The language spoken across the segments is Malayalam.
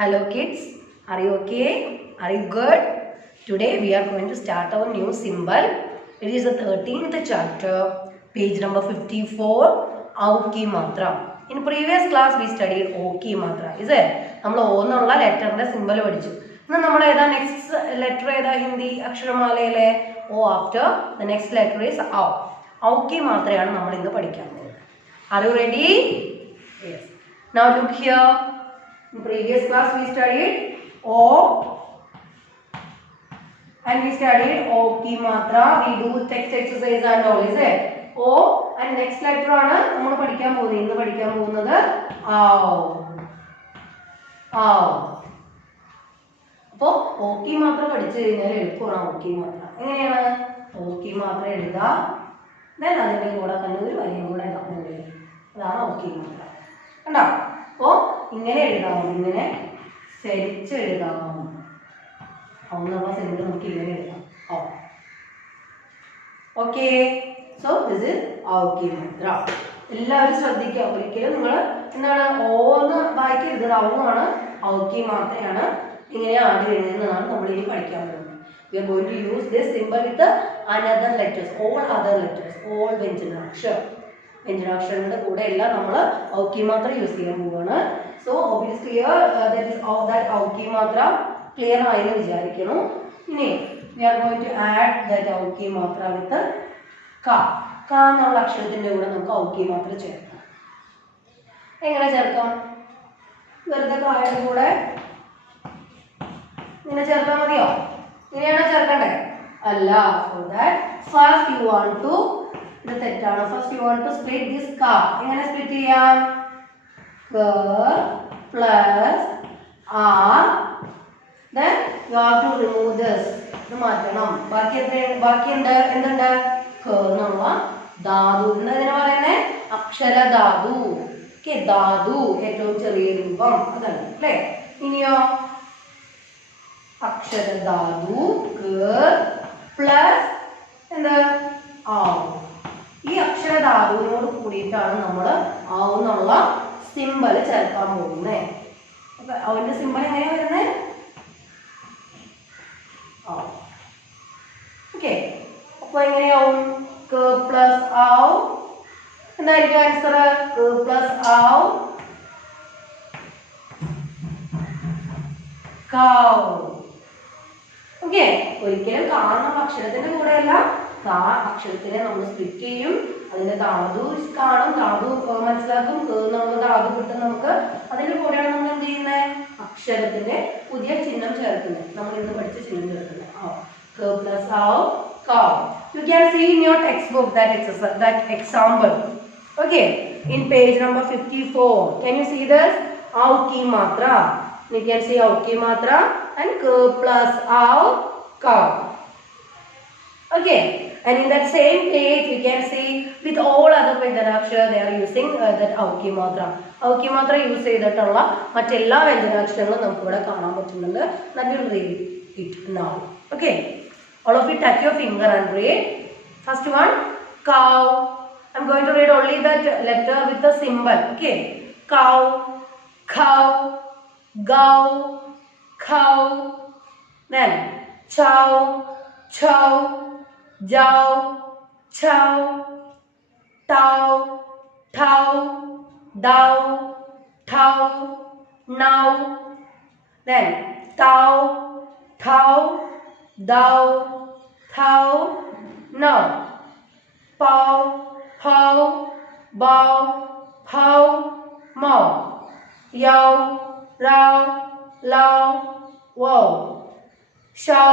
Hello kids, are you okay? Are you good? Today we are going to start our new symbol. It is the 13th chapter, page number 54, Auki Matra. In previous class we studied Oki Matra. Is it? നമ്മൾ ഓന്നുള്ള ലെറ്ററിന്റെ സിമ്പൽ പഠിച്ചു. ഇന്ന് നമ്മൾ ഏതാ നെക്സ്റ്റ് ലെറ്റർ ഏതാ ഹിന്ദി അക്ഷരമാലയിലെ ഓ after the next letter is ഔ. ഔക്കി മാത്രയാണ് നമ്മൾ ഇന്ന് പഠിക്കാൻ പോകുന്നത്. Are you ready? Yes. Now look here. In previous class we studied O and we studied Oki Matra. We do text exercise and all, is it? O and next letter ആണ് നമ്മൾ പഠിക്കാൻ പോകുന്നത്. ഇന്ന് പഠിക്കാൻ പോകുന്നത് ഔ. ഔ. അപ്പോൾ ഓക്കി മാത്രം പഠിച്ചു കഴിഞ്ഞാൽ എളുപ്പമാണ് ഓക്കി മാത്രം. എങ്ങനെയാണ്? ഓക്കി മാത്രം എഴുതാം. then അതിന്റെ കൂടെ തന്നെ ഒരു വരിയും കൂടെ ഇടാം. അതാണ് ഓക്കി മാത്രം. കണ്ടോ? അപ്പോൾ ഇങ്ങനെ എഴുതാം, ഇങ്ങനെ സെരിച്ച് എഴുതാം. എന്നുള്ള സിമ്പിൾ നമുക്ക് ഇങ്ങനെ എഴുതാം. ഓക്കെ, സോ ദിസ് ഇസ് ഔക്കി മുദ്ര. എല്ലാവരും ശ്രദ്ധിക്കുക. ഒരിക്കലും നിങ്ങൾ എന്താണ് ഓന്ന് വായിക്കരുത്. ഔന്നാണ്, ഔക്കി മാത്രയാണ്. ഇങ്ങനെയാണ് എഴുതുന്നതാണ് നമ്മൾ ഇനി പഠിക്കാൻ പോകുന്നത്. We are going to use this symbol with another letters, all other letters, all വ്യഞ്ജനാക്ഷരം. വ്യഞ്ജനാക്ഷരങ്ങളുടെ കൂടെ എല്ലാം നമ്മൾ ഔക്കി മാത്രം യൂസ് ചെയ്യാൻ പോവാണ്. സോ ഒബ്വിയസ്ലി that ഔക്കി മാത്രം ക്ലിയർ ആയെന്ന് വിചാരിക്കുന്നു. ഇനി we are going to add that ഔക്കി മാത്രം with ക. ക എന്നുള്ള അക്ഷരത്തിന്റെ കൂടെ നമുക്ക് ഔക്കി മാത്രം ചേർക്കാം. എങ്ങനെ ചേർക്കാം? വെറുതെ കായുടെ കൂടെ ഇങ്ങനെ ചേർത്താൽ മതിയോ? ഇങ്ങനെയാണോ ചേർക്കണ്ടേ? അല്ല. for that first you want to, ഇത് തെറ്റാണ്. First you want to split this ക. എങ്ങനെ സ്പ്ലിറ്റ് ചെയ്യാം? ക plus R, then you have to remove this. ഇത് മാറ്റണം. ബാക്കി എന്തുണ്ട്? ക എന്നുള്ള ധാതു. എന്താ ഇതിനെ പറയുന്നത്? അക്ഷരധാതു. ഓക്കെ, ധാതു ഏറ്റവും ചെറിയ രൂപം അതാണ് അല്ലേ. ഇനിയോ അക്ഷരധാതു പ്ലസ് എന്താ ആ. ഈ അക്ഷരധാതുവിനോട് കൂടിയിട്ടാണ് നമ്മൾ ആവുന്നുള്ള സിമ്പൽ ചേർക്കാൻ പോകുന്നത്. അപ്പൊ അവന്റെ സിമ്പൽ എങ്ങനെയാ വരുന്നത്? ഓക്കെ, അപ്പൊ എങ്ങനെയാവും? ക പ്ലസ് ആവ്. എന്തായിരിക്കും ആൻസർ? ക പ്ലസ് ആവ് കൗ. ഓക്കെ, ഒരിക്കലും കാണുന്ന അക്ഷരത്തിന്റെ കൂടെയല്ല, കാ അക്ഷരത്തിനെ നമ്മൾ സ്പ്ലിറ്റ് ചെയ്യും. അതിന്റെ ധാതു കാണും, ധാതു മനസ്സിലാക്കും. എന്നുള്ള ധാതു കിട്ടും നമുക്ക്. അതിന്റെ കൂടെയാണ് നമ്മൾ എന്ത് ചെയ്യുന്നത്? അക്ഷരത്തിന്റെ പുതിയ ചിഹ്നം ചേർക്കുന്നത്. നമ്മൾ ഇന്ന് പഠിച്ച ചിഹ്നം ചേർക്കുന്നത്. ക പ്ലസ് ആവ് കൗ. You can see in your textbook that exercise, that example. Okay, in page number 54. Can you see this? Auki matra. You can see Auki matra and K plus Au cow. Okay, and in that same page you can see with all other Vyanjanakshara they are using that Auki matra. Auki matra use ചെയ്തിട്ടുള്ള മറ്റെല്ലാ വ്യഞ്ജനാക്ഷരങ്ങളും നമുക്ക് ഇവിടെ കാണാൻ പറ്റുന്നുണ്ട്. That will read it now. Okay, all of you touch your finger and read. First one, cow. I'm going to read only that letter with the symbol. Okay, cow, cow, cow, cow. Then chow, chow, jow, chow, tow, tow, dow, tow, now. Then tow, tow, dow, tow, now. Pow, how, bow, how, mow. Yow, row, low, wow. Show,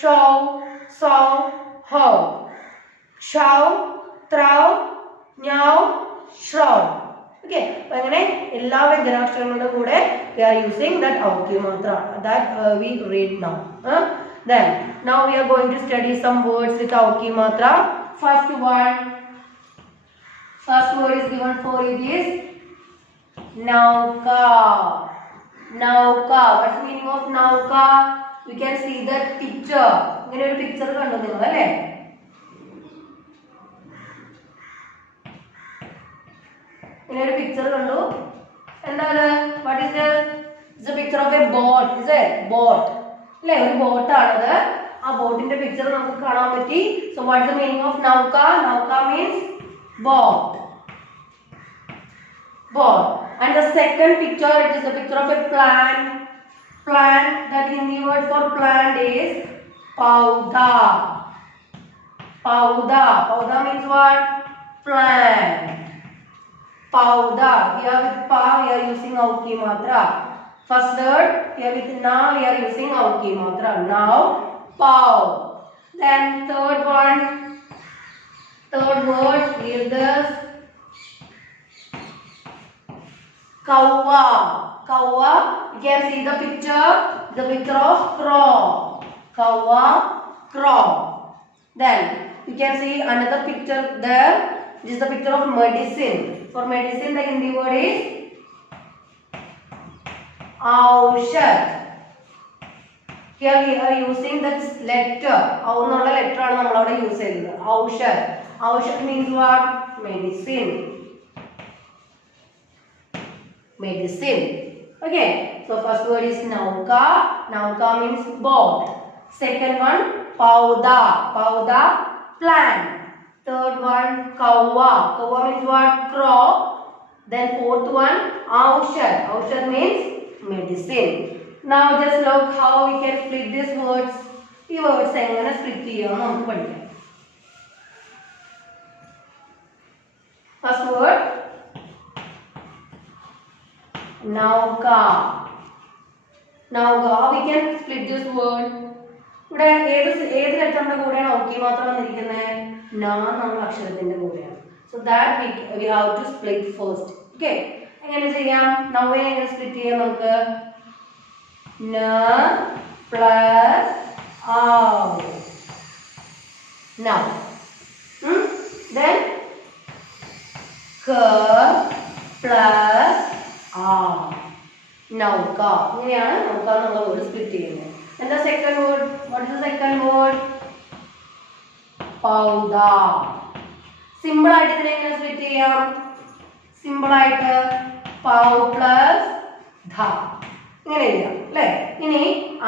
show, sow, how. Show, throw, now, shrow. Okay, അപ്പോൾ അങ്ങനെ എല്ലാ വ്യഞ്ജനാക്ഷരങ്ങളുടെ കൂടെ we are using that ഔക്കി matra that we read now. Then now we are going to study some words with ഔക്കി matra. First word is given for it is nauka. Nauka. What's the meaning of nauka? You can see that picture. ഇങ്ങനെ ഒരു പിക്ചർ കണ്ടു നിങ്ങൾ അല്ലേ? ഇങ്ങനെ ഒരു പിക്ചർ കണ്ടു. എന്താണ്? What is the It's a picture of a boat. Is it? Boat. അല്ലേ ഒരു ബോട്ടാണത്. ആ ബോട്ടിന്റെ പിക്ചർ നമുക്ക് കാണാൻ പറ്റി. So what is the meaning of nauka? Nauka means boat. Boat. And the second picture, it is a picture of a plant. Plant, the Hindi word for plant is pauda. Pauda. Pauda means what? Plant. Pauda. Here with pa we are using auki matra. First word, here with na we are using auki matra. Now pau. Then third word is this kawa. Kawa, you can see the picture of crow. Kawa, crow. Then you can see another picture there. This is the picture of medicine. For medicine, the Hindi word is aushad. Here we are using that letter. Avunnulla letter aanu nammal avade use cheyunnathu. Aushad. Aushad means what? Medicine. Medicine. Okay. So first word is nauka. Nauka means boat. Second one pauda. Pauda, plant. Third one kawa. Kawa means what? Crow. Then fourth one aushad. Aushad means medicine. Now just look how we can split these words. ഈ words എങ്ങനെ split ചെയ്യാം നമുക്ക് പഠിക്കാം. First word nauka. Nauka. How we can split this word? ഇവിടെ ഏത് ലെറ്ററിന്റെ കൂടെയാണ് ഓക്കി മാത്രം വന്നിരിക്കുന്നത്? നാ എന്നുള്ള അക്ഷരത്തിന്റെ കൂടെയാണ്. So that we have to split first. Okay. എങ്ങനെ ചെയ്യാം? നൗ എങ്ങനെ സ്പ്ലിറ്റ് ചെയ്യാം നമുക്ക്? ന പ്ലസ് ഔ. Now. Then k plus a. Nauka. ഇങ്ങനെയാണ് nauka എന്നുള്ള വേർഡ് സ്പ്ലിറ്റ് ചെയ്യുന്നത്. And the second word, what is the second word? Pauda. Simple ആയിട്ട് ഇതിനെ എങ്ങനെ സ്പ്ലിറ്റ് ചെയ്യാം? സിമ്പിൾ ആയിട്ട് പൗ പ്ലസ് ധ ഇങ്ങനെ എഴുതാം അല്ലേ. ഇനി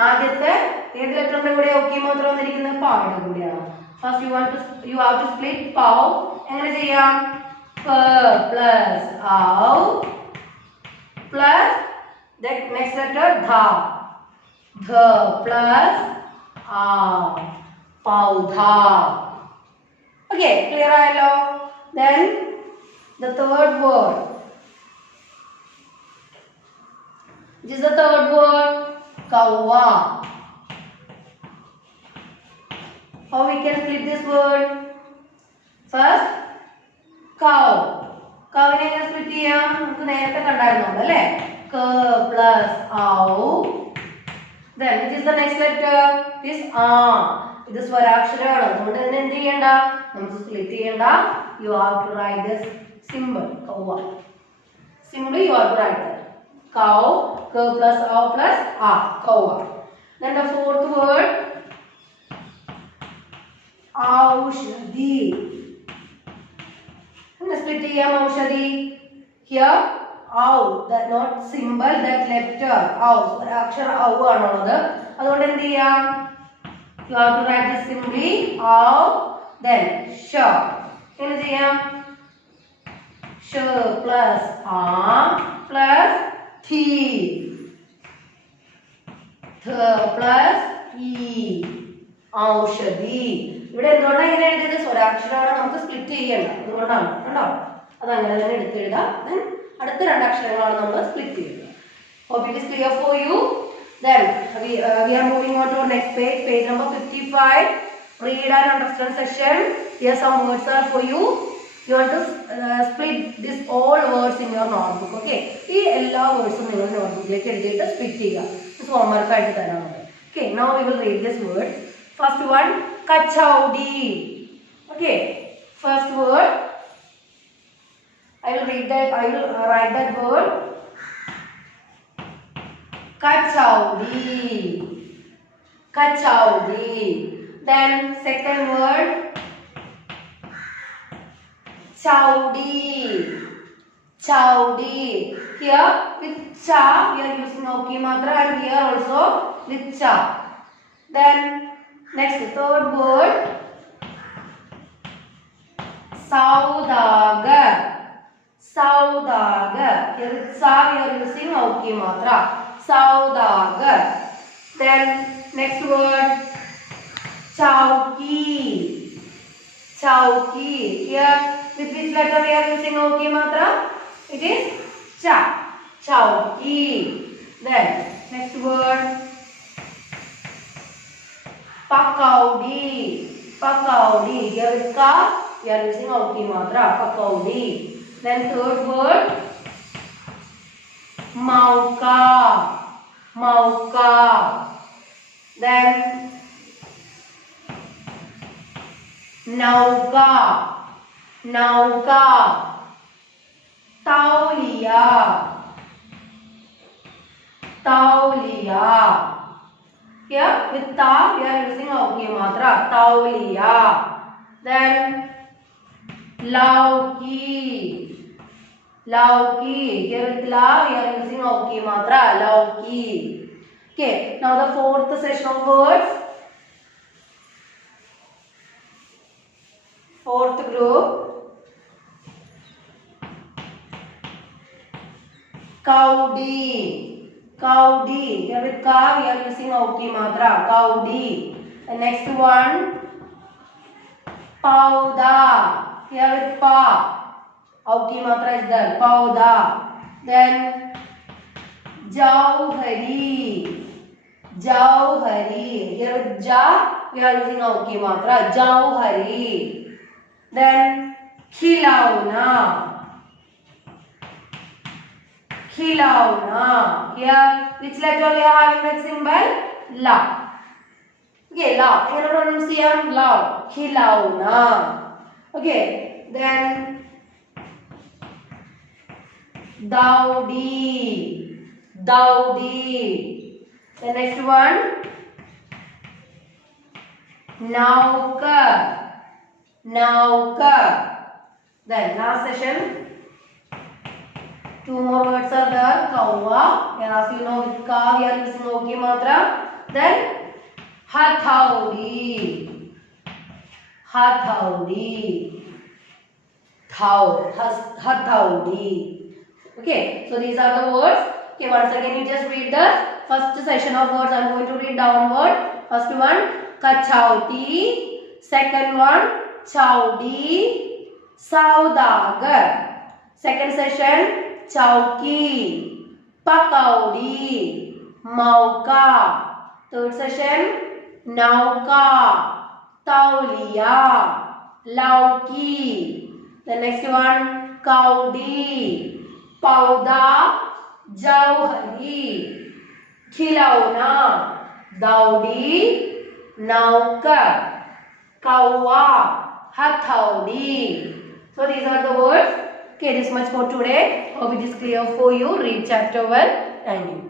ആദ്യത്തെ ഏത് ലെറ്ററിന്റെ കൂടെ ഓക്കി മാത്രം വന്നിരിക്കുന്നത്? പായുടെ കൂടെയാണ്. First you have to split പൗ. എങ്ങനെ ചെയ്യാം? പ പ്ലസ് ഔ plus the next letter dha. Dha plus a. Paudha. Okay, clear ayallo? Then the third word. This is the third word. Kawa. How we can split this word? First, cow. Cow ne enga split cheyam? Namukku nerthe kandarunnu alle. K plus au. Then which is the next letter? This a. ഇത് സ്വരാക്ഷരമാണ്. അതുകൊണ്ട് തന്നെ എന്ത് ചെയ്യണ്ട? നമുക്ക് സ്പ്ലിറ്റ് ചെയ്യണ്ട. You have to write this symbol. Kawa. Simply you have to write that. Cow, k plus au plus a. Kawa. Then the fourth word, aushadhi. And split ചെയ്യാം aushadhi. Here au, that not symbol, that letter au. സ്വരാക്ഷരം au ആണുള്ളത്. അതുകൊണ്ട് എന്ത് ചെയ്യാം? You have to write this simply au. Then sh. എങ്ങനെ ചെയ്യാം? sh plus a plus thi. th plus e. Aushadhi. ഇവിടെ എന്തുകൊണ്ടാണ് ഇങ്ങനെ എഴുതിയത്? സ്വരാക്ഷരമാണ്, നമുക്ക് സ്പ്ലിറ്റ് ചെയ്യണ്ട. അതുകൊണ്ടാണ്. കണ്ടോ? അത് അങ്ങനെ തന്നെ എടുത്തെഴുതാം. അടുത്ത രണ്ട് അക്ഷരങ്ങളാണ് നമ്മൾ സ്പ്ലിറ്റ് ചെയ്യുന്നത്. Hope it is clear for you. Then we are moving on to our next page, page number 55. Read and understand section. Here some words are for you. You want to split this all words in your notebook. Okay. ഈ എല്ലാ വേർഡ്സും നിങ്ങൾ നോട്ട്ബുക്കിലേക്ക് എഴുതിയിട്ട് സ്പ്ലിറ്റ് ചെയ്യുക. ഇത് ഹോംവർക്ക് ആയിട്ട് തരാനുണ്ട്. Okay. Now we will read this word. First one, kachaudi. Okay. First word. I will write that word. Kachaudi. Kachaudi. Then second word, chaudi. Chaudi. Here with cha we are using oki matra. here also with cha. Then next third word saudagar. Saudagar. Here with sa we are using auki matra. Saudagar. Then next word chauki. Chauki. Here with which letter we are using auki matra? It is cha. Chauki. Then next word pakaudi. Pakaudi. Here with ka we are using auki matra. Pakaudi. Then third word mauka. Mauka. Then nauka. Nauka. Taulia. Taulia. Here with ta we are using auki matra. Taulia. Then lauki. Lauki. Here with la we are using auki matra. Lauki. Okay. Now the fourth session of words. Fourth group. Kaudi. Kaudi. Here with ka we are using auki matra. Kaudi. The next one pauda. Here with pa auki matra is there. Pauda. Then jauhari. Jauhari. Here with ja we are using auki matra. Jauhari. Then khilauna. Khilauna. Here which letter we are having that symbol? La. Okay, la. Here pronunciation la. Khilauna. Okay. Then daudi. Daudi. The next one nauka. Nauka. Then last session. Two more words are there. Kawa. Here as you know with ka we are using auki matra. Then hathaudi. Hathaudi. Hathaudi. Okay. So these are the words. Okay. Once again you just read the first session of words. I am going to read downward. First one kachauti. Second one chaudi. Saudagar. Second session chauki, pakaudi, mauka. Third session nauka, taulia, lauki. The next one kaudi, pauda, jauhari, khilauna, daudi, nauka, kawa, hathaudi. So these are the words. Okay, this much for today. Hope it is clear for you. Read chapter 1. Thank you.